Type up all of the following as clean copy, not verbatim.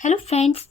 Hello friends,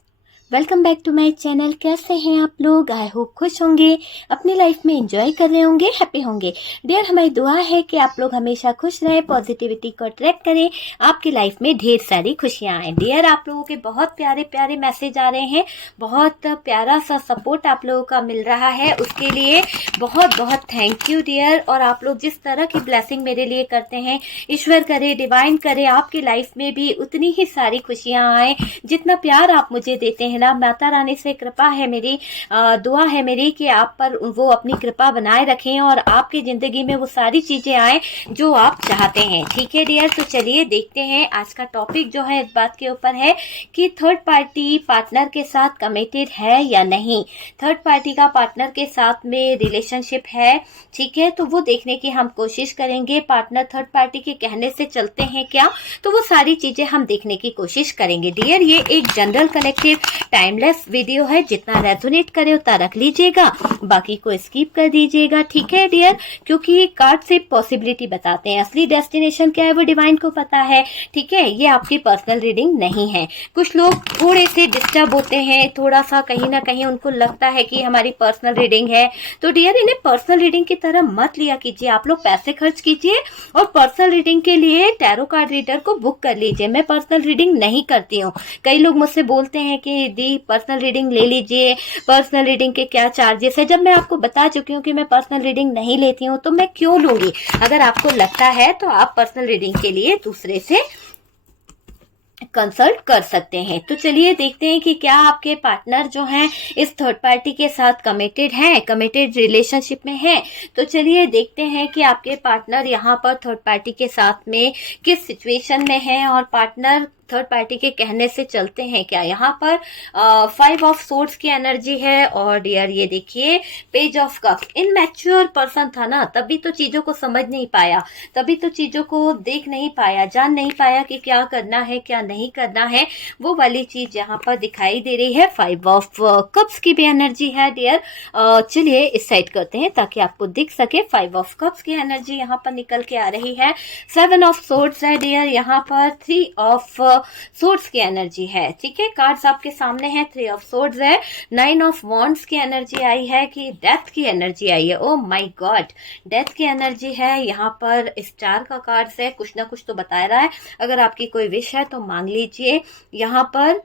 welcome back to my channel. कैसे हैं आप लोग? आई होप खुश होंगे, अपनी लाइफ में एंजॉय कर रहे होंगे, हैप्पी होंगे। डियर, हमारी दुआ है कि आप लोग हमेशा खुश रहें, पॉजिटिविटी को अट्रैक्ट करें, आपकी लाइफ में ढेर सारी खुशियां आए। डियर, आप लोगों के बहुत प्यारे प्यारे मैसेज आ रहे हैं, बहुत प्यारा सा सपोर्ट आप लोगों का मिल रहा है, उसके लिए बहुत बहुत थैंक यू डियर। और आप लोग जिस तरह की ब्लेसिंग मेरे लिए करते हैं, ईश्वर करे, डिवाइन करे, आपकी लाइफ में भी उतनी ही सारी खुशियां आए। जितना प्यार आप मुझे देते हैं ना, माता रानी से कृपा है मेरी, दुआ है मेरी कि आप पर वो अपनी कृपा बनाए रखें और आपकी जिंदगी में वो सारी चीजें आए जो आप चाहते हैं। ठीक है डियर, तो चलिए देखते हैं आज का टॉपिक जो है इस बात के ऊपर है कि थर्ड पार्टी पार्टनर के साथ कमिटेड है या नहीं। थर्ड पार्टी का पार्टनर के साथ में रिलेशनशिप है, ठीक है, तो वो देखने की हम कोशिश करेंगे। पार्टनर थर्ड पार्टी के कहने से चलते हैं क्या, तो वो सारी चीजें हम देखने की कोशिश करेंगे डियर। ये एक जनरल कलेक्टिव टाइमलेस वीडियो है, जितना रेजोनेट करे उतना रख लीजिएगा, बाकी को स्किप कर दीजिएगा। ठीक है डियर, क्योंकि कार्ड से पॉसिबिलिटी बताते हैं, असली डेस्टिनेशन क्या है वो डिवाइन को पता है। ठीक है, ये आपकी पर्सनल रीडिंग नहीं है। कुछ लोग थोड़े से डिस्टर्ब होते हैं, थोड़ा सा कहीं ना कहीं उनको लगता है कि हमारी पर्सनल रीडिंग है, तो डियर इन्हें पर्सनल रीडिंग की तरह मत लिया कीजिए। आप लोग पैसे खर्च कीजिए और पर्सनल रीडिंग के लिए टैरो कार्ड रीडर को बुक कर लीजिए। मैं पर्सनल रीडिंग नहीं करती हूँ। कई लोग मुझसे बोलते हैं कि दी पर्सनल रीडिंग ले लीजिए, पर्सनल रीडिंग के क्या चार्जेस है। जब मैं आपको बता चुकी हूँ कि मैं पर्सनल रीडिंग नहीं लेती हूँ, तो मैं क्यों लूंगी। अगर आपको लगता है तो आप पर्सनल रीडिंग के लिए दूसरे से कंसल्ट कर सकते हैं। तो चलिए देखते हैं कि क्या आपके पार्टनर जो हैं इस थर्ड पार्टी के साथ कमिटेड है, कमिटेड रिलेशनशिप में है। तो चलिए देखते हैं कि आपके पार्टनर यहाँ पर थर्ड पार्टी के साथ में किस सिचुएशन में है और पार्टनर थर्ड पार्टी के कहने से चलते हैं क्या। यहाँ पर 5 ऑफ सोर्ड्स की एनर्जी है और डियर ये देखिए पेज ऑफ कप्स। इनमैच्योर पर्सन था ना, तभी तो चीजों को समझ नहीं पाया, तभी तो चीजों को देख नहीं पाया, जान नहीं पाया कि क्या करना है क्या नहीं करना है। वो वाली चीज यहाँ पर दिखाई दे रही है। 5 ऑफ कप्स की भी एनर्जी है डियर। चलिए इस साइड करते हैं ताकि आपको दिख सके। 5 ऑफ कप्स की एनर्जी यहाँ पर निकल के आ रही है। 7 ऑफ सोर्ड्स है डियर। यहाँ पर 3 ऑफ सोर्ड्स की एनर्जी है। ठीक है, कार्ड्स आपके सामने है। 3 ऑफ सोर्ड्स है। 9 ऑफ वॉन्ड्स की एनर्जी आई है कि डेथ की एनर्जी आई है। ओ माय गॉड, डेथ की एनर्जी है। यहाँ पर स्टार का कार्ड्स है, कुछ ना कुछ तो बता रहा है। अगर आपकी कोई विश है तो मांग लीजिए यहाँ पर।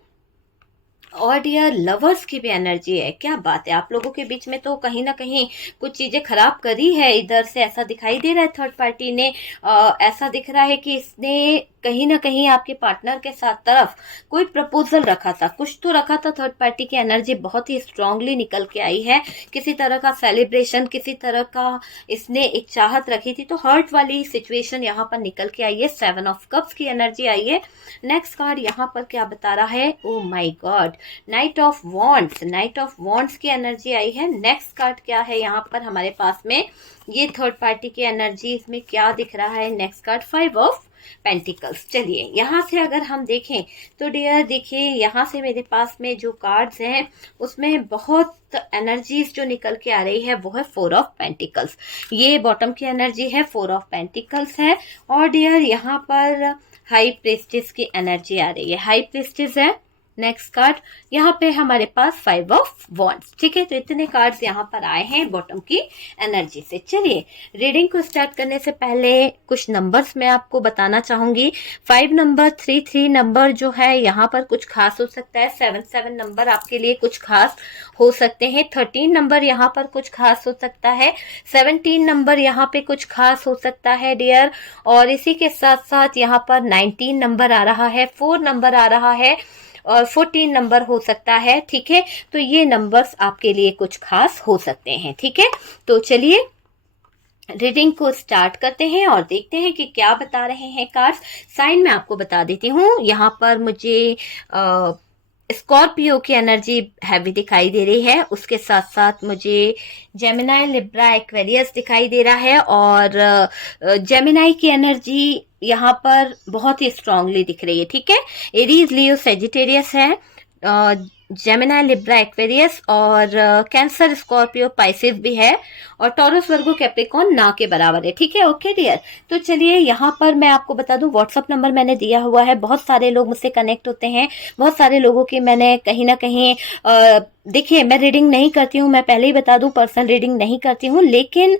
और डियर लवर्स की भी एनर्जी है। क्या बात है, आप लोगों के बीच में तो कहीं ना कहीं कुछ चीजें खराब करी है। इधर से ऐसा दिखाई दे रहा है थर्ड पार्टी ने, ऐसा दिख रहा है कि इसने कहीं ना कहीं आपके पार्टनर के साथ तरफ कोई प्रपोजल रखा था, कुछ तो रखा था। थर्ड पार्टी की एनर्जी बहुत ही स्ट्रांगली निकल के आई है। किसी तरह का सेलिब्रेशन, किसी तरह का इसने एक चाहत रखी थी, तो हर्ट वाली सिचुएशन यहाँ पर निकल के आई है। 7 ऑफ कप्स की एनर्जी आई है। नेक्स्ट कार्ड यहाँ पर क्या बता रहा है, oh my God, night of wands. Night of wands की एनर्जी आई है। नेक्स्ट कार्ड क्या है यहाँ पर हमारे पास में, ये थर्ड पार्टी की एनर्जी इसमें क्या दिख रहा है। Next card 5 of pentacles. चलिए यहाँ से अगर हम देखें तो डियर देखिए, यहाँ से मेरे पास में जो कार्ड्स हैं उसमें बहुत एनर्जीज जो निकल के आ रही है वो है 4 ऑफ पेंटिकल्स। ये बॉटम की एनर्जी है, 4 ऑफ पेंटिकल्स है। और डियर यहाँ पर हाई प्रेस्टिस की एनर्जी आ रही है, हाई प्रेस्टिस है। नेक्स्ट कार्ड यहाँ पे हमारे पास 5 ऑफ वॉन्ड्स। ठीक है, तो इतने कार्ड्स यहाँ पर आए हैं बॉटम की एनर्जी से। चलिए रीडिंग को स्टार्ट करने से पहले कुछ नंबर्स मैं आपको बताना चाहूंगी। 5 नंबर, 3 नंबर जो है यहाँ पर कुछ खास हो सकता है। 7 नंबर आपके लिए कुछ खास हो सकते हैं। 13 नंबर यहाँ पर कुछ खास हो सकता है। 17 नंबर यहाँ पे कुछ खास हो सकता है डियर। और इसी के साथ साथ यहाँ पर 19 नंबर आ रहा है, 4 नंबर आ रहा है और 14 नंबर हो सकता है। ठीक है, तो ये नंबर्स आपके लिए कुछ खास हो सकते हैं। ठीक है, तो चलिए रीडिंग को स्टार्ट करते हैं और देखते हैं कि क्या बता रहे हैं कार्ड्स। साइन मैं आपको बता देती हूँ। यहाँ पर मुझे स्कॉर्पियो की एनर्जी हैवी दिखाई दे रही है, उसके साथ साथ मुझे जेमिनाई, लिब्रा, एक्वेरियस दिखाई दे रहा है। और जेमिनाई की एनर्जी यहाँ पर बहुत ही स्ट्रांगली दिख रही है। ठीक है, एरीज, लियो, सेजिटेरियस है। जेमिनी, लिब्रा, एक्वेरियस और कैंसर, स्कॉर्पियो, पाइसेस भी है और टॉरस, वर्गो, कैप्रिकॉर्न ना के बराबर है। ठीक है, ओके डियर। तो चलिए यहाँ पर मैं आपको बता दूं, व्हाट्सअप नंबर मैंने दिया हुआ है। बहुत सारे लोग मुझसे कनेक्ट होते हैं, बहुत सारे लोगों की मैंने कहीं ना कहीं देखिए, मैं रीडिंग नहीं करती हूँ, मैं पहले ही बता दूं, पर्सनल रीडिंग नहीं करती हूँ, लेकिन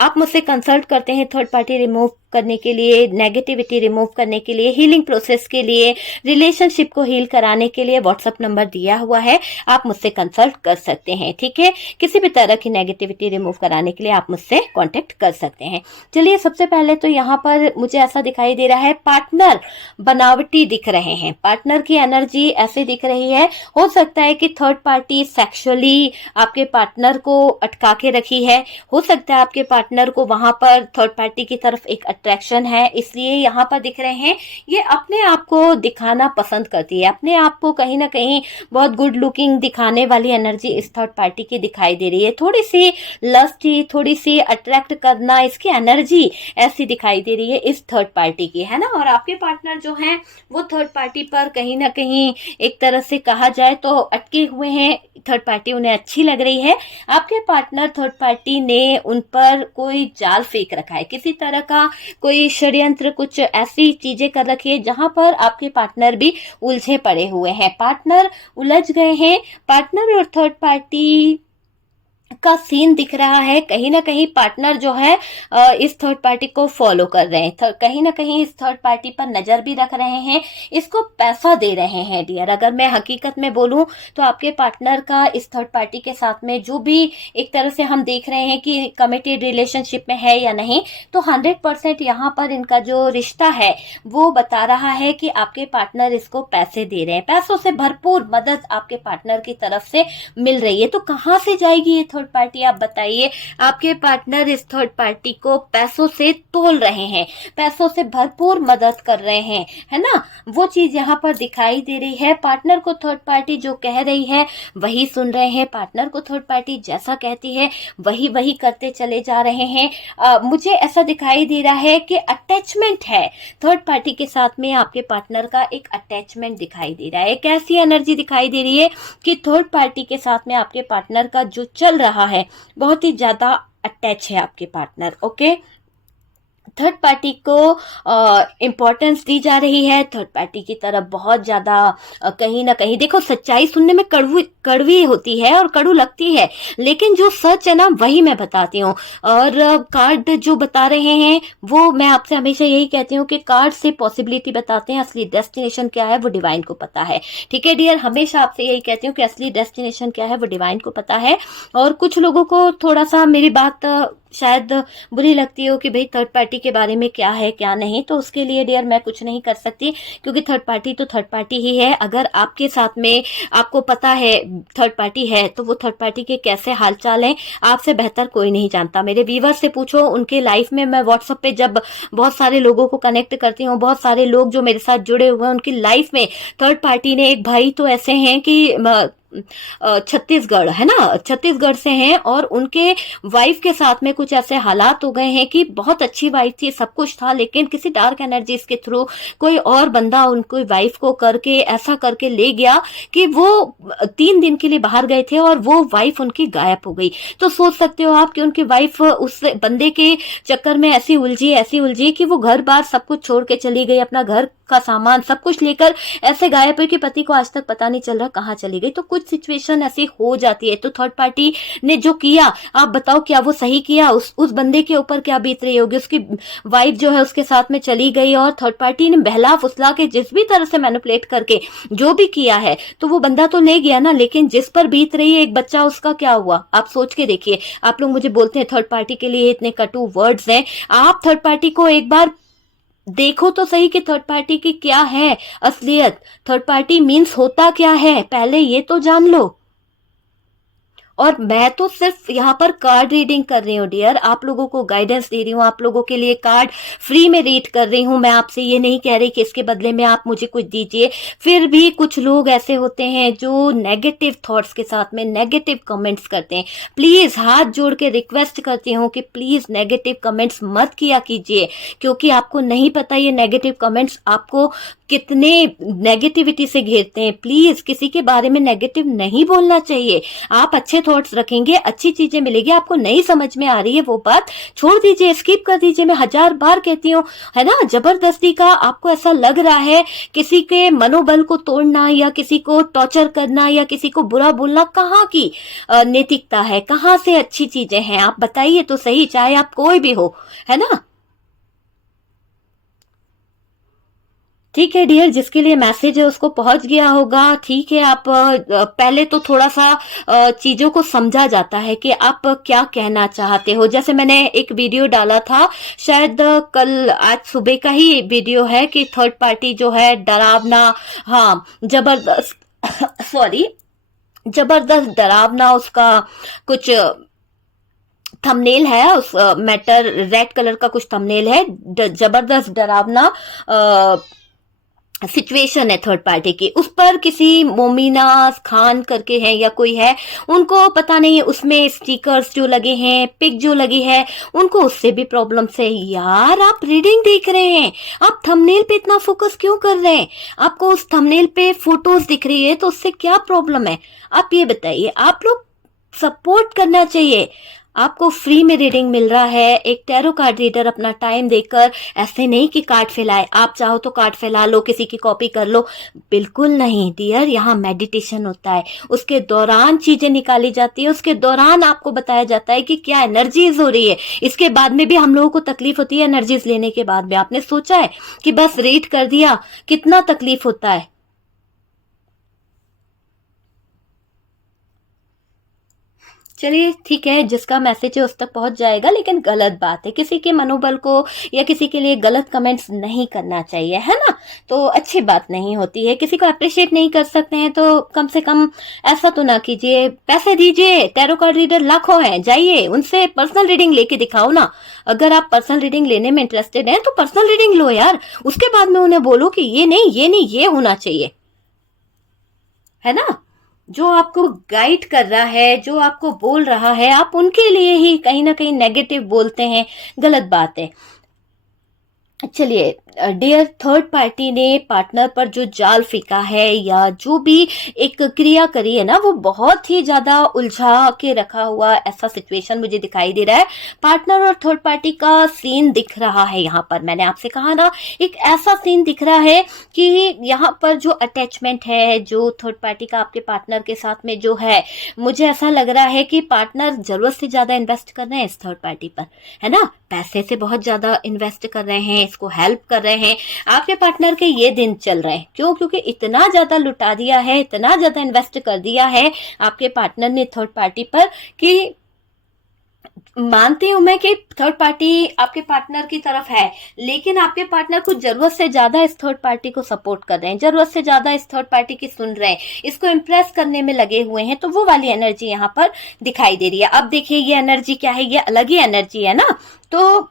आप मुझसे कंसल्ट करते हैं थर्ड पार्टी रिमूव करने के लिए, नेगेटिविटी रिमूव करने के लिए, हीलिंग प्रोसेस के लिए, रिलेशनशिप को हील कराने के लिए व्हाट्सएप नंबर दिया हुआ है, आप मुझसे कंसल्ट कर सकते हैं। ठीक है, किसी भी तरह की नेगेटिविटी रिमूव कराने के लिए आप मुझसे कांटेक्ट कर सकते हैं। चलिए, सबसे पहले तो यहाँ पर मुझे ऐसा दिखाई दे रहा है, पार्टनर बनावटी दिख रहे हैं, पार्टनर की एनर्जी ऐसे दिख रही है। हो सकता है कि थर्ड पार्टी सेक्सुअली आपके पार्टनर को अटका के रखी है, हो सकता है आपके पार्टनर को वहां पर थर्ड पार्टी की तरफ एक अट्रैक्शन है, इसलिए यहाँ पर दिख रहे हैं। ये अपने आप को दिखाना पसंद करती है, अपने आप को कहीं ना कहीं बहुत गुड लुकिंग दिखाने वाली एनर्जी इस थर्ड पार्टी की दिखाई दे रही है। थोड़ी सी लस्टी, थोड़ी सी अट्रैक्ट करना, इसकी एनर्जी ऐसी दिखाई दे रही है इस थर्ड पार्टी की, है ना। और आपके पार्टनर जो हैं वो थर्ड पार्टी पर कहीं ना कहीं एक तरह से कहा जाए तो अटके हुए हैं, थर्ड पार्टी उन्हें अच्छी लग रही है। आपके पार्टनर थर्ड पार्टी ने उन पर कोई जाल फेंक रखा है, किसी तरह का कोई षड्यंत्र, कुछ ऐसी चीजें कर रखी है जहां पर आपके पार्टनर भी उलझे पड़े हुए हैं, पार्टनर उलझ गए हैं। पार्टनर और थर्ड पार्टी का सीन दिख रहा है, कहीं ना कहीं पार्टनर जो है इस थर्ड पार्टी को फॉलो कर रहे हैं, कहीं ना कहीं इस थर्ड पार्टी पर नजर भी रख रहे हैं, इसको पैसा दे रहे हैं डियर। अगर मैं हकीकत में बोलूं तो आपके पार्टनर का इस थर्ड पार्टी के साथ में जो भी एक तरह से हम देख रहे हैं कि कमिटेड रिलेशनशिप में है या नहीं, तो 100% यहाँ पर इनका जो रिश्ता है वो बता रहा है कि आपके पार्टनर इसको पैसे दे रहे हैं, पैसों से भरपूर मदद आपके पार्टनर की तरफ से मिल रही है। तो कहाँ से जाएगी ये थर्ड पार्टी, आप बताइए। आपके पार्टनर इस थर्ड पार्टी को पैसों से तोल रहे हैं, पैसों से भरपूर मदद कर रहे हैं, है ना, वो चीज यहाँ पर दिखाई दे रही है। पार्टनर को थर्ड पार्टी जो कह रही है वही सुन रहे हैं, पार्टनर को थर्ड पार्टी जैसा कहती है वही वही करते चले जा रहे हैं। मुझे ऐसा दिखाई दे रहा है कि अटैचमेंट है थर्ड पार्टी के साथ में, आपके पार्टनर का एक अटैचमेंट दिखाई दे रहा है। एक ऐसी एनर्जी दिखाई दे रही है कि थर्ड पार्टी के साथ में आपके पार्टनर का जो चल रहा है बहुत ही ज्यादा अटैच है आपके पार्टनर। ओके, थर्ड पार्टी को इम्पोर्टेंस दी जा रही है, थर्ड पार्टी की तरफ बहुत ज्यादा कहीं ना कहीं, देखो सच्चाई सुनने में कड़वी होती है और कड़ू लगती है, लेकिन जो सच है ना वही मैं बताती हूँ। और कार्ड जो बता रहे हैं वो मैं आपसे हमेशा यही कहती हूँ कि कार्ड से पॉसिबिलिटी बताते हैं, असली डेस्टिनेशन क्या है वो डिवाइन को पता है। ठीक है डियर, हमेशा आपसे यही कहती हूँ कि असली डेस्टिनेशन क्या है वो डिवाइन को पता है। और कुछ लोगों को थोड़ा सा मेरी बात शायद बुरी लगती हो कि भाई थर्ड पार्टी के बारे में क्या है क्या नहीं, तो उसके लिए डियर मैं कुछ नहीं कर सकती, क्योंकि थर्ड पार्टी तो थर्ड पार्टी ही है। अगर आपके साथ में आपको पता है थर्ड पार्टी है तो वो थर्ड पार्टी के कैसे हालचाल हैं आपसे बेहतर कोई नहीं जानता। मेरे व्यूवर से पूछो, उनके लाइफ में मैं व्हाट्सएप पे जब बहुत सारे लोगों को कनेक्ट करती हूँ, बहुत सारे लोग जो मेरे साथ जुड़े हुए हैं उनकी लाइफ में थर्ड पार्टी ने, एक भाई तो ऐसे हैं कि छत्तीसगढ़ है ना, छत्तीसगढ़ से हैं और उनके वाइफ के साथ में कुछ ऐसे हालात हो गए हैं कि बहुत अच्छी वाइफ थी, सब कुछ था, लेकिन किसी डार्क एनर्जीज के थ्रू कोई और बंदा उनको वाइफ को करके ऐसा करके ले गया कि वो 3 दिन के लिए बाहर गए थे और वो वाइफ उनकी गायब हो गई। तो सोच सकते हो आप कि उनकी वाइफ उस बंदे के चक्कर में ऐसी उलझी कि वो घर बार सब कुछ छोड़ के चली गई, अपना घर का सामान सब कुछ लेकर ऐसे गायब हुई कि पति को आज तक पता नहीं चल रहा कहाँ चली गई। तो कुछ सिचुएशन ऐसी हो जाती है। तो थर्ड पार्टी ने जो किया, आप बताओ क्या वो सही किया? उस बंदे के ऊपर क्या बीत रही होगी, उसकी वाइफ जो है उसके साथ में चली गई और थर्ड पार्टी ने बहला फुसला के जिस भी तरह से मैनिपुलेट करके जो भी किया है, तो वो बंदा तो ले गया ना, लेकिन जिस पर बीत रही है एक बच्चा, उसका क्या हुआ आप सोच के देखिए। आप लोग मुझे बोलते हैं थर्ड पार्टी के लिए इतने कटु वर्ड्स हैं, आप थर्ड पार्टी को एक बार देखो तो सही कि थर्ड पार्टी की क्या है असलियत, थर्ड पार्टी मीन्स होता क्या है, पहले ये तो जान लो। और मैं तो सिर्फ यहाँ पर कार्ड रीडिंग कर रही हूँ डियर, आप लोगों को गाइडेंस दे रही हूँ, आप लोगों के लिए कार्ड फ्री में रीड कर रही हूँ। मैं आपसे ये नहीं कह रही कि इसके बदले में आप मुझे कुछ दीजिए। फिर भी कुछ लोग ऐसे होते हैं जो नेगेटिव थॉट्स के साथ में नेगेटिव कमेंट्स करते हैं। प्लीज हाथ जोड़ के रिक्वेस्ट करती हूँ कि प्लीज नेगेटिव कमेंट्स मत किया कीजिए, क्योंकि आपको नहीं पता ये नेगेटिव कमेंट्स आपको कितने नेगेटिविटी से घेरते हैं। प्लीज किसी के बारे में नेगेटिव नहीं बोलना चाहिए। आप अच्छे थॉट्स रखेंगे, अच्छी चीजें मिलेगी। आपको नहीं समझ में आ रही है वो बात, छोड़ दीजिए, स्किप कर दीजिए। मैं 1000 बार कहती हूँ, है ना। जबरदस्ती का आपको ऐसा लग रहा है, किसी के मनोबल को तोड़ना या किसी को टॉर्चर करना या किसी को बुरा बोलना कहाँ की नैतिकता है, कहाँ से अच्छी चीजें हैं? आप बताइए तो सही, चाहे आप कोई भी हो, है ना। ठीक है डियर, जिसके लिए मैसेज है उसको पहुंच गया होगा। ठीक है, आप पहले तो थोड़ा सा चीजों को समझा जाता है कि आप क्या कहना चाहते हो। जैसे मैंने एक वीडियो डाला था, शायद कल आज सुबह का ही वीडियो है, कि थर्ड पार्टी जो है डरावना, हाँ जबरदस्त सॉरी जबरदस्त डरावना उसका कुछ थंबनेल है, उस मैटर रेड कलर का कुछ थंबनेल है, जबरदस्त डरावना सिचुएशन है थर्ड पार्टी की। उस पर किसी मोमिना खान करके है या कोई है, उनको पता नहीं उसमें स्टिकर्स जो लगे हैं, पिक जो लगी है, उनको उससे भी प्रॉब्लम है। यार आप रीडिंग देख रहे हैं, आप थंबनेल पे इतना फोकस क्यों कर रहे हैं? आपको उस थंबनेल पे फोटोज दिख रही है तो उससे क्या प्रॉब्लम है? आप ये बताइए। आप लोग सपोर्ट करना चाहिए। आपको फ्री में रीडिंग मिल रहा है, एक टैरो कार्ड रीडर अपना टाइम देकर, ऐसे नहीं कि कार्ड फैलाए। आप चाहो तो कार्ड फैला लो, किसी की कॉपी कर लो, बिल्कुल नहीं डियर। यहाँ मेडिटेशन होता है, उसके दौरान चीजें निकाली जाती है, उसके दौरान आपको बताया जाता है कि क्या एनर्जीज हो रही है। इसके बाद में भी हम लोगों को तकलीफ होती है, एनर्जीज लेने के बाद में। आपने सोचा है कि बस रीड कर दिया, कितना तकलीफ होता है। चलिए ठीक है, जिसका मैसेज है उस तक पहुंच जाएगा, लेकिन गलत बात है, किसी के मनोबल को या किसी के लिए गलत कमेंट्स नहीं करना चाहिए, है ना। तो अच्छी बात नहीं होती है। किसी को अप्रिशिएट नहीं कर सकते हैं तो कम से कम ऐसा तो ना कीजिए। पैसे दीजिए, टैरो कार्ड रीडर लाखों हैं, जाइए उनसे पर्सनल रीडिंग लेके दिखाओ ना। अगर आप पर्सनल रीडिंग लेने में इंटरेस्टेड हैं तो पर्सनल रीडिंग लो यार, उसके बाद में उन्हें बोलो कि ये नहीं ये नहीं, ये होना चाहिए, है ना। जो आपको गाइड कर रहा है, जो आपको बोल रहा है, आप उनके लिए ही कहीं ना कहीं नेगेटिव बोलते हैं, गलत बात है। चलिए डियर, थर्ड पार्टी ने पार्टनर पर जो जाल फेंका है या जो भी एक क्रिया करी है ना, वो बहुत ही ज्यादा उलझा के रखा हुआ ऐसा सिचुएशन मुझे दिखाई दे रहा है। पार्टनर और थर्ड पार्टी का सीन दिख रहा है यहाँ पर। मैंने आपसे कहा ना, एक ऐसा सीन दिख रहा है कि यहाँ पर जो अटैचमेंट है, जो थर्ड पार्टी का आपके पार्टनर के साथ में जो है, मुझे ऐसा लग रहा है कि पार्टनर जरूरत से ज्यादा इन्वेस्ट कर रहे हैं इस थर्ड पार्टी पर, है ना। पैसे से बहुत ज्यादा इन्वेस्ट कर रहे हैं, इसको हेल्प कर रहे हैं। आपके पार्टनर के ये दिन चल रहे हैं, क्यों? क्योंकि इतना ज्यादा लुटा दिया है, इतना ज्यादा इन्वेस्ट कर दिया है आपके पार्टनर ने थर्ड पार्टी पर, कि मानती हूं मैं कि थर्ड पार्टी आपके पार्टनर की तरफ है, लेकिन आपके पार्टनर को जरूरत से ज्यादा इस थर्ड पार्टी को सपोर्ट कर रहे हैं, जरूरत से ज्यादा इस थर्ड पार्टी की सुन रहे हैं, इसको इम्प्रेस करने में लगे हुए हैं। तो वो वाली एनर्जी यहाँ पर दिखाई दे रही है। अब देखिए ये एनर्जी क्या है, ये अलग ही एनर्जी है ना। तो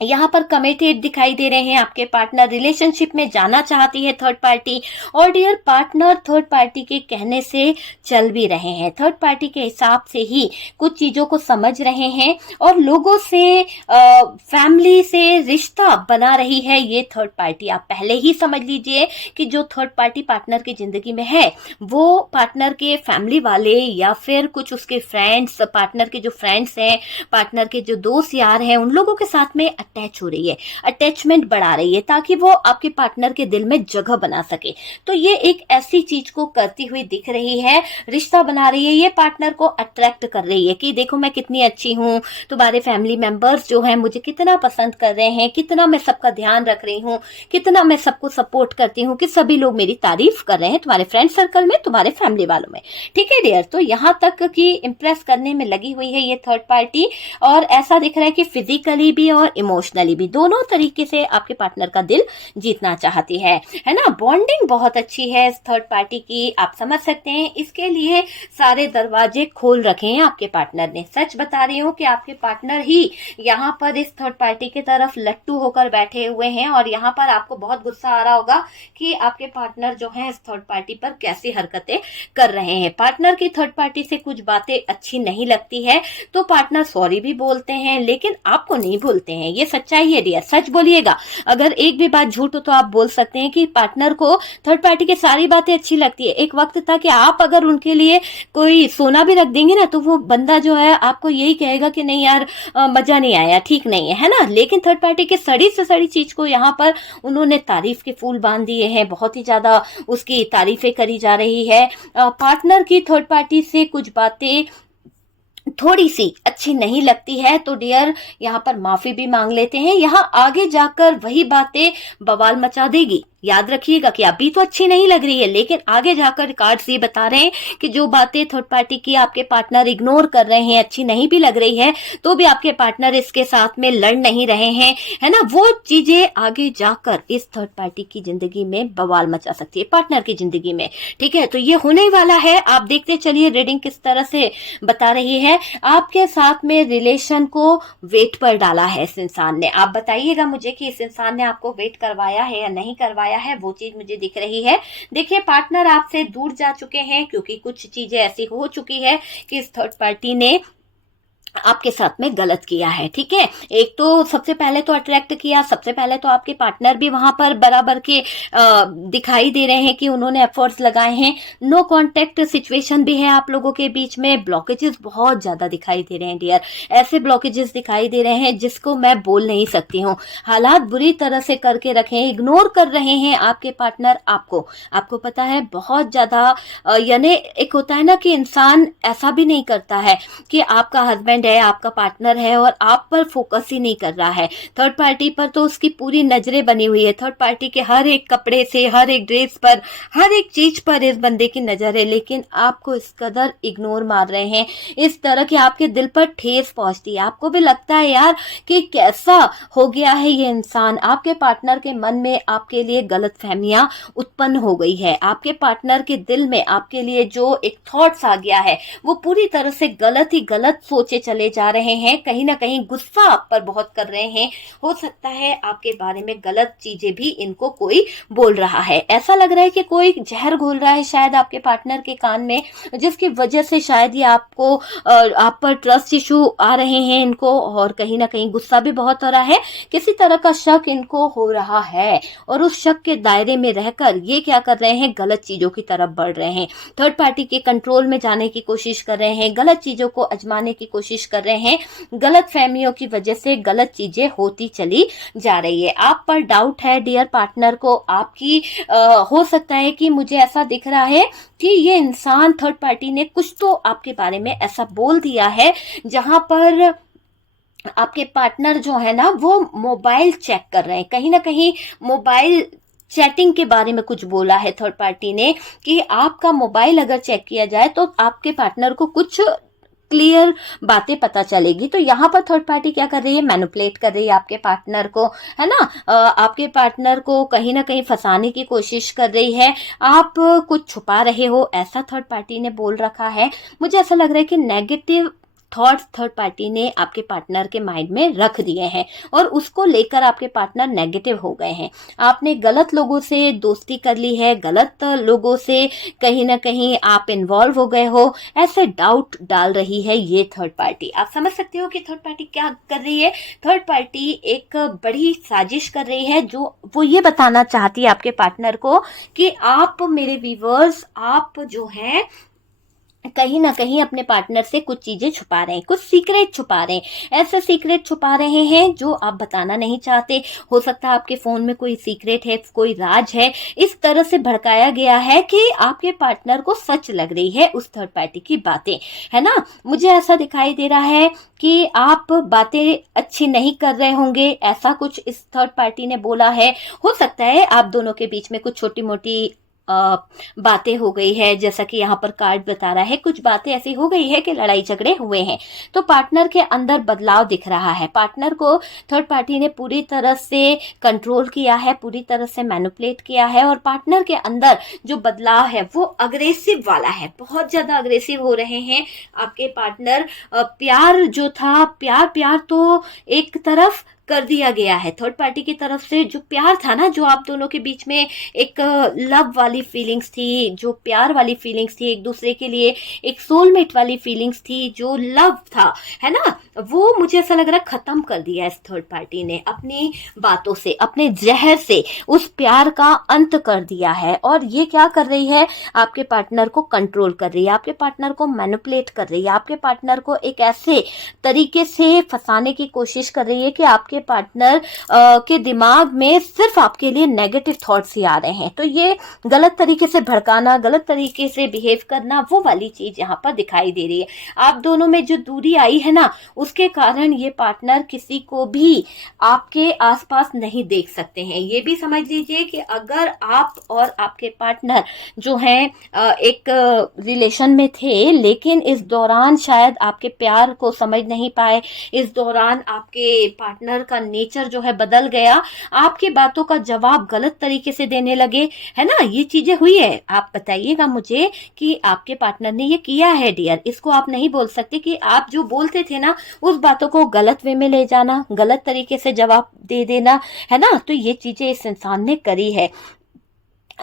यहाँ पर कमिटेड दिखाई दे रहे हैं, आपके पार्टनर रिलेशनशिप में जाना चाहती है थर्ड पार्टी, और डियर पार्टनर थर्ड पार्टी के कहने से चल भी रहे हैं, थर्ड पार्टी के हिसाब से ही कुछ चीजों को समझ रहे हैं, और लोगों से फैमिली से रिश्ता बना रही है ये थर्ड पार्टी। आप पहले ही समझ लीजिए कि जो थर्ड पार्टी पार्टनर की जिंदगी में है, वो पार्टनर के फैमिली वाले या फिर कुछ उसके फ्रेंड्स, पार्टनर के जो फ्रेंड्स हैं, पार्टनर के जो दोस्त यार हैं, उन लोगों के साथ में अटैच हो रही है, अटैचमेंट बढ़ा रही है, ताकि वो आपके पार्टनर के दिल में जगह बना सके। तो ये एक ऐसी चीज को करती हुई दिख रही है, रिश्ता बना रही है, ये पार्टनर को अट्रैक्ट कर रही है कि देखो मैं कितनी अच्छी हूँ, तुम्हारे फैमिली मेंबर्स जो हैं मुझे कितना पसंद कर रहे हैं, कितना मैं सबका ध्यान रख रही हूँ, कितना मैं सबको सपोर्ट करती हूँ, कि सभी लोग मेरी तारीफ कर रहे हैं, तुम्हारे फ्रेंड सर्कल में, तुम्हारे फैमिली वालों में। ठीक है डियर, तो यहाँ तक कि इम्प्रेस करने में लगी हुई है ये थर्ड पार्टी, और ऐसा दिख रहा है कि फिजिकली भी और इमोशनली इमोशनली भी, दोनों तरीके से आपके पार्टनर का दिल जीतना चाहती है ना। बॉन्डिंग बहुत अच्छी है इस थर्ड पार्टी की, आप समझ सकते हैं। इसके लिए सारे दरवाजे खोल रखे हैं आपके पार्टनर ने। सच बता रही हूँ कि आपके पार्टनर ही यहाँ पर इस थर्ड पार्टी की तरफ लट्टू होकर बैठे हुए हैं, और यहाँ पर आपको बहुत गुस्सा आ रहा होगा कि आपके पार्टनर जो है इस थर्ड पार्टी पर कैसी हरकतें कर रहे हैं। पार्टनर की थर्ड पार्टी से कुछ बातें अच्छी नहीं लगती है तो पार्टनर सॉरी भी बोलते हैं, लेकिन आपको नहीं बोलते हैं। ये सच्चाई है डियर, सच बोलिएगा। अगर एक भी बात झूठ हो तो आप बोल सकते हैं कि पार्टनर को थर्ड पार्टी की सारी बातें अच्छी लगती है। एक वक्त था कि आप अगर उनके लिए कोई सोना भी रख देंगे ना तो वो बंदा जो है आपको यही कहेगा कि नहीं यार मजा नहीं आया, ठीक नहीं है ना। लेकिन थर्ड पार्टी की सड़ी से सड़ी चीज को यहाँ पर उन्होंने तारीफ के फूल बांध दिए हैं, बहुत ही ज्यादा उसकी तारीफें करी जा रही है। पार्टनर की थर्ड पार्टी से कुछ बातें थोड़ी सी अच्छी नहीं लगती है तो डियर यहाँ पर माफी भी मांग लेते हैं। यहाँ आगे जाकर वही बातें बवाल मचा देगी। याद रखिएगा कि अभी तो अच्छी नहीं लग रही है, लेकिन आगे जाकर कार्ड्स ये बता रहे हैं कि जो बातें थर्ड पार्टी की आपके पार्टनर इग्नोर कर रहे हैं, अच्छी नहीं भी लग रही है, तो भी आपके पार्टनर इसके साथ में लड़ नहीं रहे हैं, है ना। वो चीजें आगे जाकर इस थर्ड पार्टी की जिंदगी में बवाल मचा सकती है, पार्टनर की जिंदगी में। ठीक है, तो ये होने वाला है। आप देखते चलिए रीडिंग किस तरह से बता रही है। आपके साथ में रिलेशन को वेट पर डाला है इस इंसान ने। आप बताइएगा मुझे कि इस इंसान ने आपको वेट करवाया है या नहीं करवाया है, वो चीज मुझे दिख रही है। देखिए पार्टनर आपसे दूर जा चुके हैं क्योंकि कुछ चीजें ऐसी हो चुकी है कि इस थर्ड पार्टी ने आपके साथ में गलत किया है। ठीक है, एक तो सबसे पहले तो अट्रैक्ट किया, सबसे पहले तो आपके पार्टनर भी वहां पर बराबर के दिखाई दे रहे हैं कि उन्होंने एफर्ट्स लगाए हैं। नो कांटेक्ट सिचुएशन भी है आप लोगों के बीच में। ब्लॉकेजेस बहुत ज्यादा दिखाई दे रहे हैं डियर, ऐसे ब्लॉकेजेस दिखाई दे रहे हैं जिसको मैं बोल नहीं सकती हूँ। हालात बुरी तरह से करके रखे हैं, इग्नोर कर रहे हैं आपके पार्टनर आपको पता है बहुत ज्यादा। यानी एक होता है ना कि इंसान ऐसा भी नहीं करता है कि आपका हस्बैंड है, आपका पार्टनर है और आप पर फोकस ही नहीं कर रहा है। थर्ड पार्टी पर तो उसकी पूरी नजरें बनी हुई है। थर्ड पार्टी के हर एक कपड़े से, हर एक ड्रेस पर, हर एक चीज पर इस बंदे की नजर है, लेकिन आपको इस कदर इग्नोर मार रहे हैं, इस तरह की आपके दिल पर ठेस पहुंचती है। आपको भी लगता है यार कि कैसा हो गया है ये इंसान। आपके पार्टनर के मन में आपके लिए गलत फहमियां उत्पन्न हो गई है। आपके पार्टनर के दिल में आपके लिए जो एक थॉट्स आ गया है वो पूरी तरह से गलत ही गलत सोचे चले जा रहे हैं। कहीं ना कहीं गुस्सा आप पर बहुत कर रहे हैं। हो सकता है आपके बारे में गलत चीजें भी इनको कोई बोल रहा है। ऐसा लग रहा है कि कोई जहर घोल रहा है शायद आपके पार्टनर के कान में, जिसकी वजह से शायद ये आपको आप पर ट्रस्ट इशू आ रहे हैं इनको, और कहीं ना कहीं गुस्सा भी बहुत हो रहा है। किसी तरह का शक इनको हो रहा है और उस शक के दायरे में रहकर ये क्या कर रहे हैं, गलत चीजों की तरफ बढ़ रहे हैं। थर्ड पार्टी के कंट्रोल में जाने की कोशिश कर रहे हैं, गलत चीजों को आजमाने की कोशिश कर रहे हैं। गलत फहमियों की वजह से गलत चीजें होती चली जा रही है। आप पर डाउट है डियर पार्टनर को आपकी। हो सकता है कि मुझे ऐसा दिख रहा है कि ये इंसान थर्ड पार्टी ने कुछ तो आपके बारे में ऐसा बोल दिया है जहां पर आपके पार्टनर जो है ना वो मोबाइल चेक कर रहे हैं। कहीं ना कहीं मोबाइल चैटिंग के बारे में कुछ बोला है थर्ड पार्टी ने कि आपका मोबाइल अगर चेक किया जाए तो आपके पार्टनर को कुछ क्लियर बातें पता चलेगी। तो यहाँ पर थर्ड पार्टी क्या कर रही है, मैनिपुलेट कर रही है आपके पार्टनर को, है ना। आपके पार्टनर को कहीं ना कहीं फंसाने की कोशिश कर रही है। आप कुछ छुपा रहे हो ऐसा थर्ड पार्टी ने बोल रखा है। मुझे ऐसा लग रहा है कि नेगेटिव थॉट्स थर्ड पार्टी ने आपके पार्टनर के माइंड में रख दिए हैं और उसको लेकर आपके पार्टनर नेगेटिव हो गए हैं। आपने गलत लोगों से दोस्ती कर ली है, गलत लोगों से कहीं ना कहीं आप इन्वॉल्व हो गए हो, ऐसे डाउट डाल रही है ये थर्ड पार्टी। आप समझ सकते हो कि थर्ड पार्टी क्या कर रही है। थर्ड पार्टी एक बड़ी साजिश कर रही है जो वो ये बताना चाहती है आपके पार्टनर को कि आप मेरे व्यूअर्स, आप जो हैं कहीं ना कहीं अपने पार्टनर से कुछ चीजें छुपा रहे हैं, कुछ सीक्रेट छुपा रहे हैं। ऐसे सीक्रेट छुपा रहे हैं जो आप बताना नहीं चाहते। हो सकता है आपके फोन में कोई सीक्रेट है, कोई राज है। इस तरह से भड़काया गया है कि आपके पार्टनर को सच लग रही है उस थर्ड पार्टी की बातें, है ना। मुझे ऐसा दिखाई दे रहा है कि आप बातें अच्छी नहीं कर रहे होंगे, ऐसा कुछ इस थर्ड पार्टी ने बोला है। हो सकता है आप दोनों के बीच में कुछ छोटी मोटी बातें हो गई है, जैसा कि यहाँ पर कार्ड बता रहा है, कुछ बातें ऐसी हो गई है कि लड़ाई झगड़े हुए हैं। तो पार्टनर के अंदर बदलाव दिख रहा है। पार्टनर को थर्ड पार्टी ने पूरी तरह से कंट्रोल किया है, पूरी तरह से मैनिपुलेट किया है, और पार्टनर के अंदर जो बदलाव है वो अग्रेसिव वाला है, बहुत ज्यादा अग्रेसिव हो रहे हैं आपके पार्टनर। प्यार जो था, प्यार तो एक तरफ कर दिया गया है थर्ड पार्टी की तरफ से। जो प्यार था ना, जो आप दोनों के बीच में एक लव वाली फीलिंग्स थी, जो प्यार वाली फीलिंग्स थी, एक दूसरे के लिए एक सोलमेट वाली फीलिंग्स थी, जो लव था, है ना, वो मुझे ऐसा लग रहा है खत्म कर दिया इस थर्ड पार्टी ने अपनी बातों से, अपने जहर से उस प्यार का अंत कर दिया है। और ये क्या कर रही है, आपके पार्टनर को कंट्रोल कर रही है, आपके पार्टनर को मैनिपुलेट कर रही है, आपके पार्टनर को एक ऐसे तरीके से फंसाने की कोशिश कर रही है कि आपके पार्टनर के दिमाग में सिर्फ आपके लिए नेगेटिव थॉट्स ही आ रहे हैं। तो ये गलत तरीके से भड़काना, गलत तरीके से बिहेव करना, वो वाली चीज यहाँ पर दिखाई दे रही है। आप दोनों में जो दूरी आई है ना, उसके कारण ये पार्टनर किसी को भी आपके आसपास नहीं देख सकते हैं। ये भी समझ लीजिए कि अगर आप और आपके पार्टनर जो हैं एक रिलेशन में थे, लेकिन इस दौरान शायद आपके प्यार को समझ नहीं पाए, इस दौरान आपके पार्टनर का नेचर जो है बदल गया, आपकी बातों का जवाब गलत तरीके से देने लगे, है ना, ये चीजें हुई है। आप बताइएगा मुझे कि आपके पार्टनर ने ये किया है डियर। इसको आप नहीं बोल सकते कि आप जो बोलते थे ना, उस बातों को गलत वे में ले जाना, गलत तरीके से जवाब दे देना, है ना। तो ये चीजें इस इंसान ने करी है।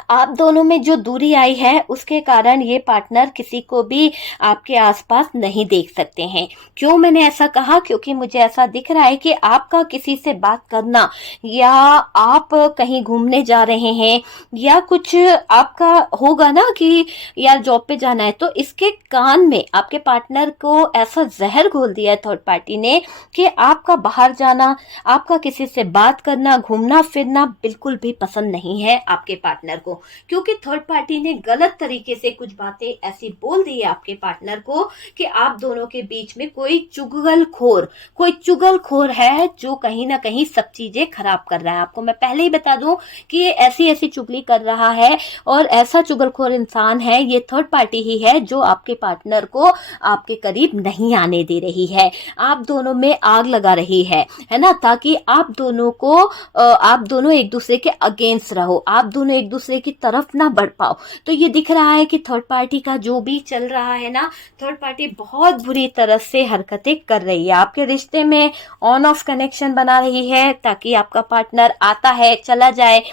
आप दोनों में जो दूरी आई है उसके कारण ये पार्टनर किसी को भी आपके आसपास नहीं देख सकते हैं। क्यों मैंने ऐसा कहा, क्योंकि मुझे ऐसा दिख रहा है कि आपका किसी से बात करना, या आप कहीं घूमने जा रहे हैं, या कुछ आपका होगा ना कि यार जॉब पे जाना है, तो इसके कान में आपके पार्टनर को ऐसा जहर घोल दिया है थर्ड पार्टी ने कि आपका बाहर जाना, आपका किसी से बात करना, घूमना फिरना बिल्कुल भी पसंद नहीं है आपके पार्टनर को। क्योंकि थर्ड पार्टी ने गलत तरीके से कुछ बातें ऐसी बोल दी है आपके पार्टनर को कि आप दोनों के बीच में कोई चुगलखोर है जो कहीं ना कहीं सब चीजें खराब कर रहा है। आपको मैं पहले ही बता दूं कि ये ऐसी चुगली कर रहा है, और ऐसा चुगलखोर इंसान है ये थर्ड पार्टी ही है जो आपके पार्टनर को आपके करीब नहीं आने दे रही है, आप दोनों में आग लगा रही है ना, ताकि आप दोनों एक दूसरे के अगेंस्ट रहो, आप दोनों एक दूसरे की तरफ ना बढ़ पाओ। तो ये दिख रहा है कि थर्ड पार्टी का जो भी चल रहा है ना, थर्ड पार्टी बहुत बुरी तरह से हरकतें कर रही है, आपके रिश्ते में ऑन ऑफ कनेक्शन बना रही है, ताकि आपका पार्टनर आता है चला जाए,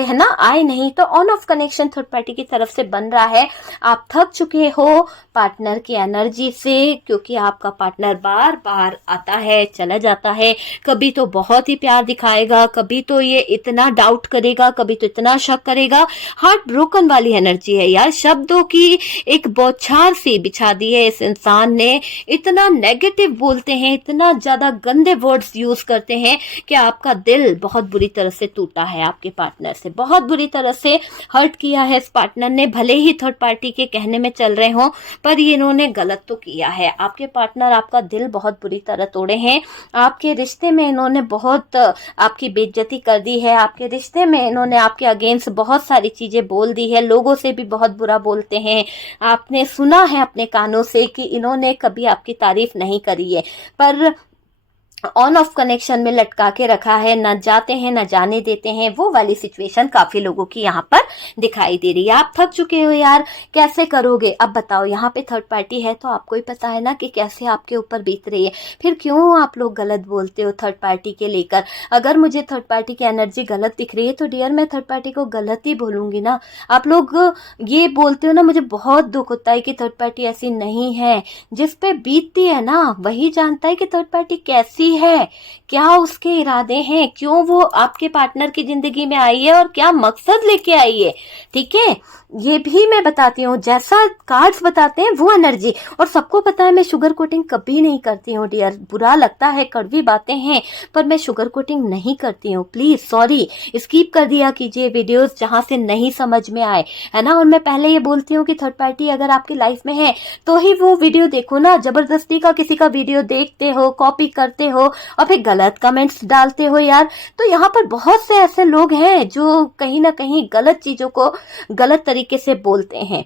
है ना, आए नहीं तो on off connection third party की तरफ से बन रहा है। आप थक चुके हो पार्टनर की एनर्जी से, क्योंकि आपका पार्टनर बार बार आता है चला जाता है, कभी तो बहुत ही प्यार दिखाएगा, कभी तो ये इतना डाउट करेगा, कभी तो इतना शक करेगा। हार्ट ब्रोकन वाली एनर्जी है यार, शब्दों की एक बौछार सी बिछा दी है इस इंसान ने, इतना नेगेटिव बोलते हैं, इतना ज्यादा गंदे वर्ड्स यूज करते हैं कि आपका दिल बहुत बुरी तरह से टूटा है, आपके पार्टनर से बहुत बुरी तरह से हर्ट किया है इस पार्टनर ने। भले ही थर्ड पार्टी के कहने में चल रहे हो, पर ये इन्होंने गलत तो किया है। आपके पार्टनर आपका दिल बहुत बुरी तरह तोड़े हैं, आपके रिश्ते में इन्होंने बहुत आपकी बेइज्जती कर दी है, आपके रिश्ते में इन्होंने आपके अगेंस्ट बहुत सारी चीजें बोल दी है, लोगों से भी बहुत बुरा बोलते हैं। आपने सुना है अपने कानों से कि इन्होंने कभी आपकी तारीफ नहीं करी है, पर ऑन ऑफ कनेक्शन में लटका के रखा है, ना जाते हैं ना जाने देते हैं, वो वाली सिचुएशन काफी लोगों की यहाँ पर दिखाई दे रही है। आप थक चुके हो यार, कैसे करोगे अब बताओ। यहाँ पे थर्ड पार्टी है तो आपको ही पता है ना कि कैसे आपके ऊपर बीत रही है, फिर क्यों आप लोग गलत बोलते हो थर्ड पार्टी के लेकर। अगर मुझे थर्ड पार्टी की एनर्जी गलत दिख रही है तो डियर मैं थर्ड पार्टी को गलत ही बोलूंगी ना। आप लोग ये बोलते हो ना, मुझे बहुत दुख होता है कि थर्ड पार्टी ऐसी नहीं है। जिस पे बीतती है ना वही जानता है कि थर्ड पार्टी कैसी है, क्या उसके इरादे हैं, क्यों वो आपके पार्टनर की जिंदगी में आई है और क्या मकसद लेके आई है। ठीक है, ये भी मैं बताती हूँ, जैसा कार्ड्स बताते हैं वो एनर्जी। और सबको पता है मैं शुगर कोटिंग कभी नहीं करती हूँ डियर, बुरा लगता है, कड़वी बातें हैं, पर मैं शुगर कोटिंग नहीं करती हूँ। प्लीज सॉरी, स्किप कर दिया कीजिए वीडियोस जहां से नहीं समझ में आए, है ना। और मैं पहले ये बोलती हूँ कि थर्ड पार्टी अगर आपकी लाइफ में है तो ही वो वीडियो देखो ना। जबरदस्ती का किसी का वीडियो देखते हो, कॉपी करते हो, हो और फिर गलत कमेंट्स डालते हो यार। तो यहाँ पर बहुत से ऐसे लोग हैं जो कहीं ना कहीं गलत चीजों को गलत तरीके से बोलते हैं,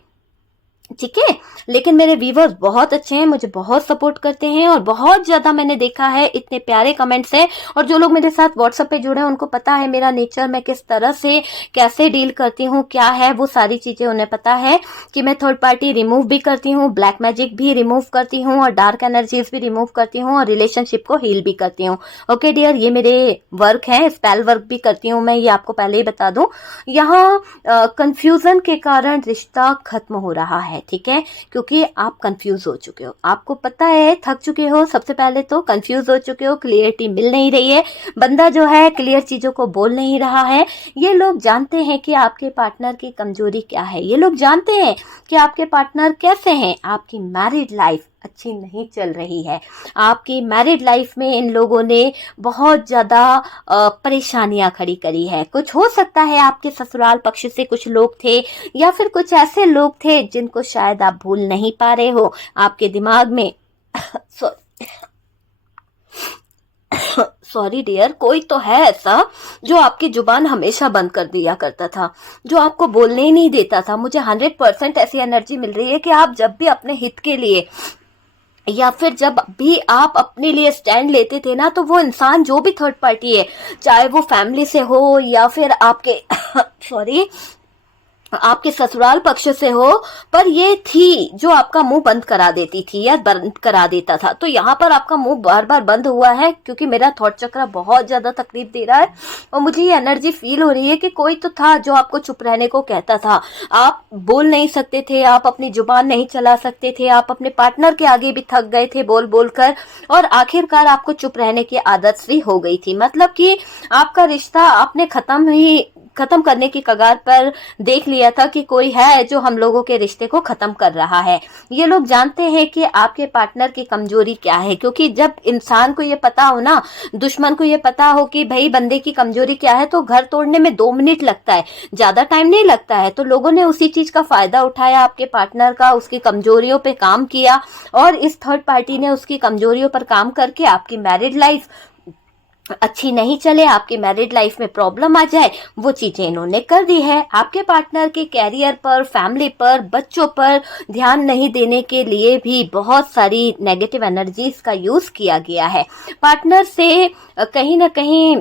ठीक है। लेकिन मेरे व्यूवर्स बहुत अच्छे हैं, मुझे बहुत सपोर्ट करते हैं और बहुत ज्यादा मैंने देखा है इतने प्यारे कमेंट्स हैं। और जो लोग मेरे साथ व्हाट्सएप पे जुड़े हैं उनको पता है मेरा नेचर, मैं किस तरह से कैसे डील करती हूँ, क्या है वो सारी चीजें उन्हें पता है कि मैं थर्ड पार्टी रिमूव भी करती हूँ, ब्लैक मैजिक भी रिमूव करती हूँ और डार्क एनर्जीज भी रिमूव करती हूँ और रिलेशनशिप को हील भी करती हूँ। ओके डियर, ये मेरे वर्क है, स्पेल वर्क भी करती हूँ मैं, ये आपको पहले ही बता दूं। यहाँ कंफ्यूजन के कारण रिश्ता खत्म हो रहा है, ठीक है, क्योंकि आप कंफ्यूज हो चुके हो, आपको पता है, थक चुके हो, सबसे पहले तो कंफ्यूज हो चुके हो, क्लियरिटी मिल नहीं रही है, बंदा जो है क्लियर चीजों को बोल नहीं रहा है। ये लोग जानते हैं कि आपके पार्टनर की कमजोरी क्या है, ये लोग जानते हैं कि आपके पार्टनर कैसे हैं। आपकी मैरिड लाइफ अच्छी नहीं चल रही है, आपकी मैरिड लाइफ में इन लोगों ने बहुत ज्यादा परेशानियां खड़ी करी है। कुछ हो सकता है आपके ससुराल पक्ष से कुछ लोग थे या फिर कुछ ऐसे लोग थे जिनको शायद आप भूल नहीं पा रहे हो आपके दिमाग में सॉरी डियर, कोई तो है ऐसा जो आपकी जुबान हमेशा बंद कर दिया करता था, जो आपको बोलने ही नहीं देता था। मुझे 100% ऐसी एनर्जी मिल रही है कि आप जब भी अपने हित के लिए या फिर जब भी आप अपने लिए स्टैंड लेते थे ना, तो वो इंसान जो भी थर्ड पार्टी है, चाहे वो फैमिली से हो या फिर आपके सॉरी आपके ससुराल पक्ष से हो, पर ये थी जो आपका मुंह बंद करा देती थी या बंद करा देता था। तो यहाँ पर आपका मुंह बार बार बंद हुआ है क्योंकि मेरा थॉट चक्र बहुत ज्यादा तकलीफ दे रहा है और मुझे ये एनर्जी फील हो रही है कि कोई तो था जो आपको चुप रहने को कहता था। आप बोल नहीं सकते थे, आप अपनी जुबान नहीं चला सकते थे, आप अपने पार्टनर के आगे भी थक गए थे बोल बोल कर और आखिरकार आपको चुप रहने की आदत सी हो गई थी। मतलब कि आपका रिश्ता आपने खत्म करने की कगार पर देख लिया था कि कोई है जो हम लोगों के रिश्ते को खत्म कर रहा है। ये लोग जानते हैं कि आपके पार्टनर की कमजोरी क्या है, क्योंकि जब इंसान को ये पता हो ना, दुश्मन को ये पता हो कि भाई बंदे की कमजोरी क्या है, तो घर तोड़ने में 2 मिनट लगता है, ज्यादा टाइम नहीं लगता है। तो लोगों ने उसी चीज का फायदा उठाया, आपके पार्टनर का, उसकी कमजोरियों पे काम किया और इस थर्ड पार्टी ने उसकी कमजोरियों पर काम करके आपकी मैरिड लाइफ अच्छी नहीं चले, आपकी मैरिड लाइफ में प्रॉब्लम आ जाए, वो चीजें इन्होंने कर दी है। आपके पार्टनर के कैरियर पर, फैमिली पर, बच्चों पर ध्यान नहीं देने के लिए भी बहुत सारी नेगेटिव एनर्जीज का यूज किया गया है। पार्टनर से कहीं ना कहीं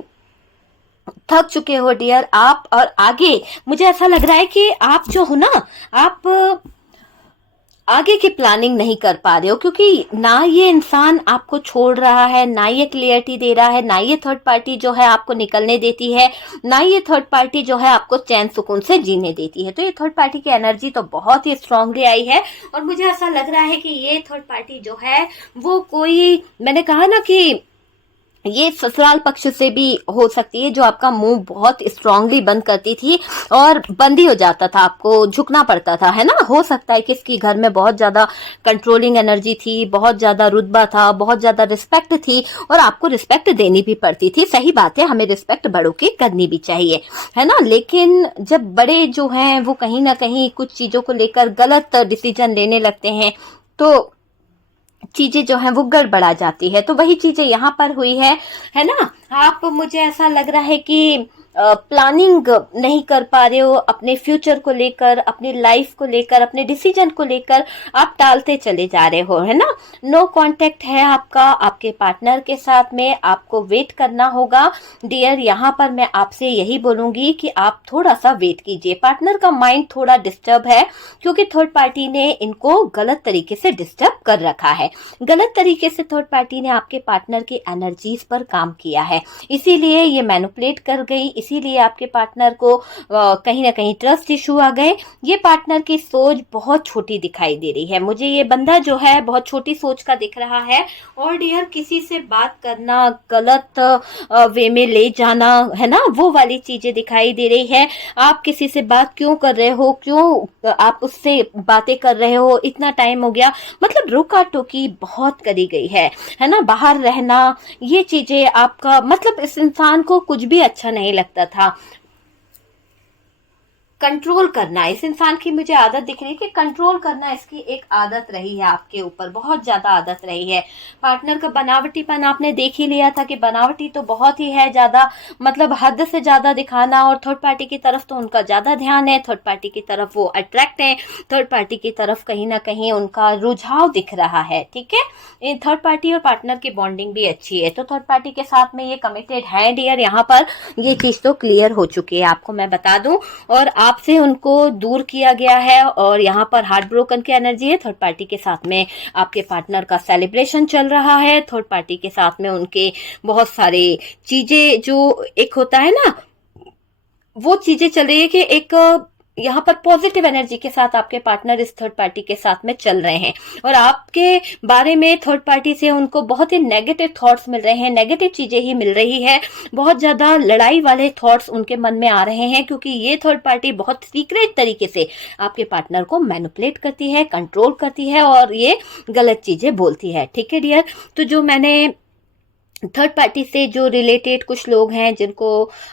थक चुके हो डियर आप, और आगे मुझे ऐसा लग रहा है कि आप जो हो ना, आप आगे की प्लानिंग नहीं कर पा रहे हो, क्योंकि ना ये इंसान आपको छोड़ रहा है, ना ये क्लियरिटी दे रहा है, ना ये थर्ड पार्टी जो है आपको निकलने देती है, ना ये थर्ड पार्टी जो है आपको चैन सुकून से जीने देती है। तो ये थर्ड पार्टी की एनर्जी तो बहुत ही स्ट्रांगली आई है और मुझे ऐसा लग रहा है कि ये थर्ड पार्टी जो है वो कोई, मैंने कहा ना कि ये ससुराल पक्ष से भी हो सकती है, जो आपका मुंह बहुत स्ट्रांगली बंद करती थी और बंद ही हो जाता था, आपको झुकना पड़ता था, है ना। हो सकता है कि इसकी घर में बहुत ज्यादा कंट्रोलिंग एनर्जी थी, बहुत ज्यादा रुतबा था, बहुत ज्यादा रिस्पेक्ट थी और आपको रिस्पेक्ट देनी भी पड़ती थी। सही बात है, हमें रिस्पेक्ट बड़ों की करनी भी चाहिए, है ना। लेकिन जब बड़े जो हैं वो कहीं ना कहीं कुछ चीजों को लेकर गलत डिसीजन लेने लगते हैं तो चीजें जो है वो गड़बड़ा जाती है। तो वही चीजें यहाँ पर हुई है ना। आप, मुझे ऐसा लग रहा है कि प्लानिंग नहीं कर पा रहे हो अपने फ्यूचर को लेकर, अपनी लाइफ को लेकर, अपने डिसीजन को लेकर आप टालते चले जा रहे हो, है ना। नो कांटेक्ट है आपका आपके पार्टनर के साथ में, आपको वेट करना होगा डियर। यहाँ पर मैं आपसे यही बोलूंगी कि आप थोड़ा सा वेट कीजिए। पार्टनर का माइंड थोड़ा डिस्टर्ब है क्योंकि थर्ड पार्टी ने इनको गलत तरीके से डिस्टर्ब कर रखा है। गलत तरीके से थर्ड पार्टी ने आपके पार्टनर की एनर्जीज पर काम किया है, इसीलिए ये मैनिपुलेट कर गई, इसीलिए आपके पार्टनर को कहीं ना कहीं ट्रस्ट इशू आ गए। ये पार्टनर की सोच बहुत छोटी दिखाई दे रही है मुझे, ये बंदा जो है बहुत छोटी सोच का दिख रहा है। और डियर, किसी से बात करना, गलत वे में ले जाना, है ना, वो वाली चीजें दिखाई दे रही है। आप किसी से बात क्यों कर रहे हो, क्यों आप उससे बातें कर रहे हो, इतना टाइम हो गया, मतलब रोका टोकी बहुत करी गई है ना। बाहर रहना, ये चीजें आपका, मतलब इस इंसान को कुछ भी अच्छा नहीं लगता था। कंट्रोल करना, इस इंसान की मुझे आदत दिख रही है कि कंट्रोल करना इसकी एक आदत रही है आपके ऊपर, बहुत ज़्यादा आदत रही है। पार्टनर का बनावटीपन आपने देख ही लिया था कि बनावटी तो बहुत ही है ज़्यादा, मतलब हद से ज़्यादा दिखाना, और थर्ड पार्टी की तरफ तो उनका ज़्यादा ध्यान है, थर्ड पार्टी की तरफ वो अट्रैक्ट है, थर्ड पार्टी की तरफ कहीं ना कहीं उनका रुझाव दिख रहा है। ठीक है, थर्ड पार्टी और पार्टनर की बॉन्डिंग भी अच्छी है, तो थर्ड पार्टी के साथ में ये कमिटेड है डियर। यहाँ पर ये चीज़ तो क्लियर हो चुकी है, आपको मैं बता दूं, और आपसे उनको दूर किया गया है, और यहाँ पर हार्ट ब्रोकन की एनर्जी है। थर्ड पार्टी के साथ में आपके पार्टनर का सेलिब्रेशन चल रहा है, थर्ड पार्टी के साथ में उनके बहुत सारे चीजें, जो एक होता है ना, वो चीजें चल रही है कि एक यहाँ पर पॉजिटिव एनर्जी के साथ आपके पार्टनर इस थर्ड पार्टी के साथ में चल रहे हैं, और आपके बारे में थर्ड पार्टी से उनको बहुत ही नेगेटिव थॉट्स मिल रहे हैं, नेगेटिव चीजें ही मिल रही है, बहुत ज्यादा लड़ाई वाले थॉट्स उनके मन में आ रहे हैं, क्योंकि ये थर्ड पार्टी बहुत सीक्रेट तरीके से आपके पार्टनर को मैनिपुलेट करती है, कंट्रोल करती है, और ये गलत चीजें बोलती है। ठीक है डियर, तो जो मैंने थर्ड पार्टी से जो रिलेटेड कुछ लोग हैं जिनको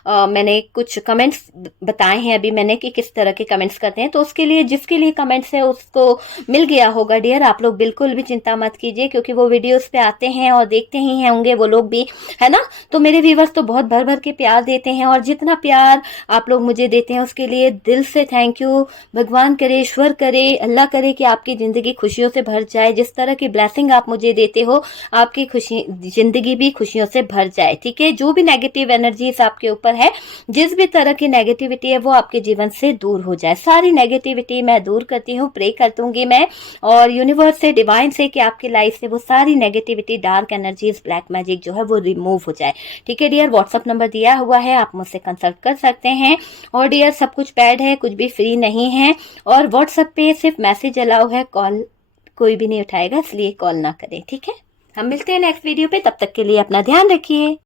मैंने कुछ कमेंट्स बताए हैं अभी मैंने कि किस तरह के कमेंट्स करते हैं, तो उसके लिए जिसके लिए कमेंट्स है उसको मिल गया होगा डियर। आप लोग बिल्कुल भी चिंता मत कीजिए, क्योंकि वो वीडियोस पे आते हैं और देखते ही होंगे वो लोग भी, है ना। तो मेरे व्यूवर्स तो बहुत भर भर के प्यार देते हैं, और जितना प्यार आप लोग मुझे देते हैं उसके लिए दिल से थैंक यू। भगवान करे, ईश्वर करे, अल्लाह करे कि आपकी जिंदगी खुशियों से भर जाए। जिस तरह की ब्लेसिंग आप मुझे देते हो, आपकी खुशी जिंदगी भी खुशियों से भर जाए। ठीक है, जो भी नेगेटिव एनर्जीज आपके ऊपर है, जिस भी तरह की नेगेटिविटी है, वो आपके जीवन से दूर हो जाए। सारी नेगेटिविटी मैं दूर करती हूँ, प्रे कर दूंगी मैं, और यूनिवर्स से, डिवाइन से, कि आपकी लाइफ से वो सारी negativity, dark energies, black magic जो है वो रिमूव हो जाए। ठीक है डियर, व्हाट्सअप नंबर दिया हुआ है, आप मुझसे कंसल्ट कर सकते हैं। और डियर, सब कुछ पेड है, कुछ भी फ्री नहीं है, और व्हाट्सएप पे सिर्फ मैसेज अलाउ है, कॉल कोई भी नहीं उठाएगा, इसलिए कॉल ना करें। ठीक है, हम मिलते हैं नेक्स्ट वीडियो पे, तब तक के लिए अपना ध्यान रखिए।